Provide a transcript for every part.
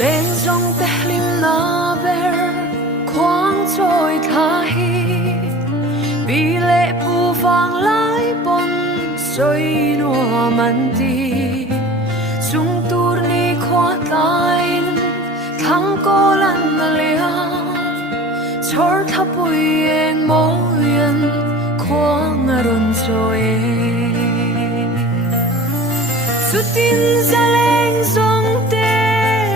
lên dòng tê lim na ber khoáng trôi tha hi vì lệ phù vang lái bon soi nua man ti chung tur ni khoa tain thang cô lan na lia chor thapui eng moyan khoang aron trôi sutin za leng dòng tê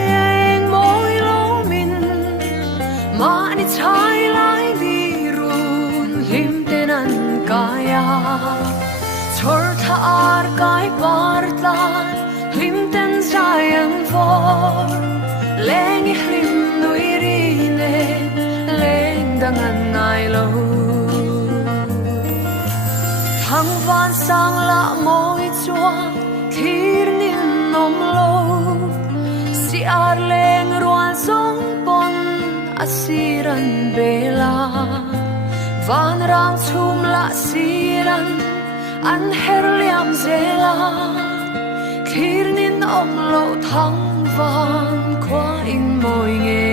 eng môi lo min mà ni chai lai đi run lim tenan kaya chor tha ar kai parta lim ten zayan for leng lim nui ri ne leng dangan nai lo thang van sang la moi chua thir nin nom lo si ar leng ruan song pon asiran bela van rang chum la siran an her liam zela thir nin om lo thang van kwa in moi nge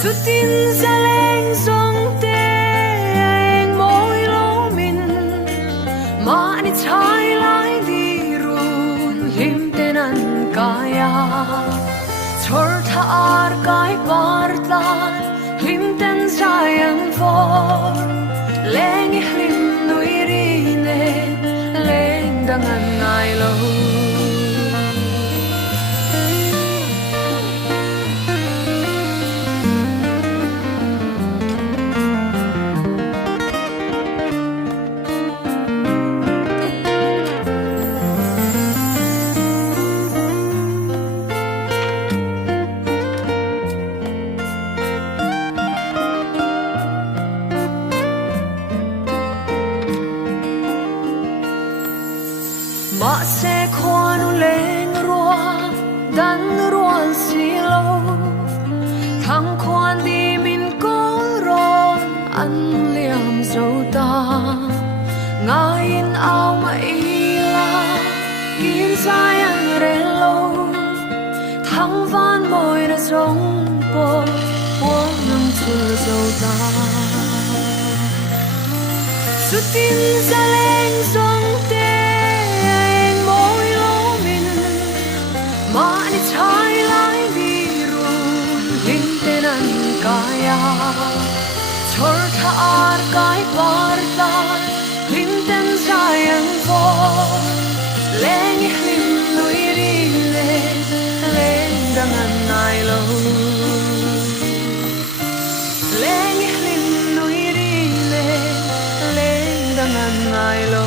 sutin za leng song te eng moi lo min ma ni chai lai di run lim tenan kaya chor tha ar kai parta lim ten zayan for leng lim nui ri ne leng dangan nai lo ma se khoan leng rua dan ruan si lo thang khoan di min ko ron an liam zo ta ngain au ma ila kin sai an re lo thang van moi na zong po po nang chu zo ta sutin za leng zong te ma ni chai lai di run lim tenan kaya chor tha ar kai parta lim ten zayan for leng lim nui ri le leng dangan nai lo leng lim nui ri le leng dangan nai lo